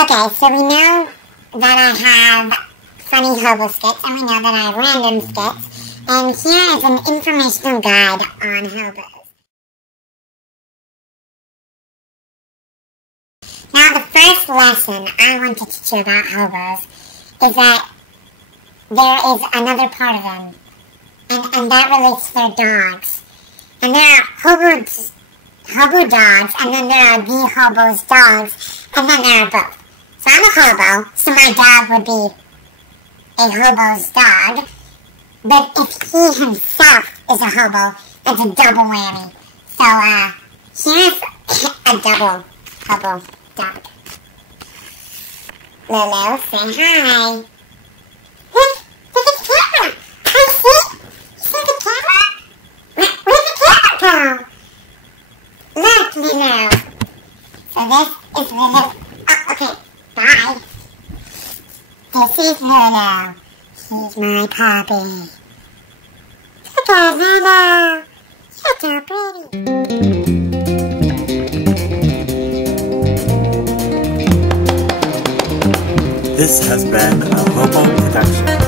Okay, so we know that I have funny hobo skits, and we know that I have random skits, and here is an informational guide on hobos. Now, the first lesson I want to teach you about hobos is that there is another part of them, and that relates to their dogs. And there are hobo dogs, and then there are the hobo's dogs, and then there are both. So I'm a hobo, so my dog would be a hobo's dog, but if he himself is a hobo, that's a double whammy. So, here's a double hobo dog. Lulu, say hi. Look at the camera! Can you see? See the camera? Where'd the camera go? Look, Lulu. So this is Lulu. Oh, okay, bye. This is Lulu. He's my puppy. Look at Lulu. You're so pretty. This has been a Hobo production.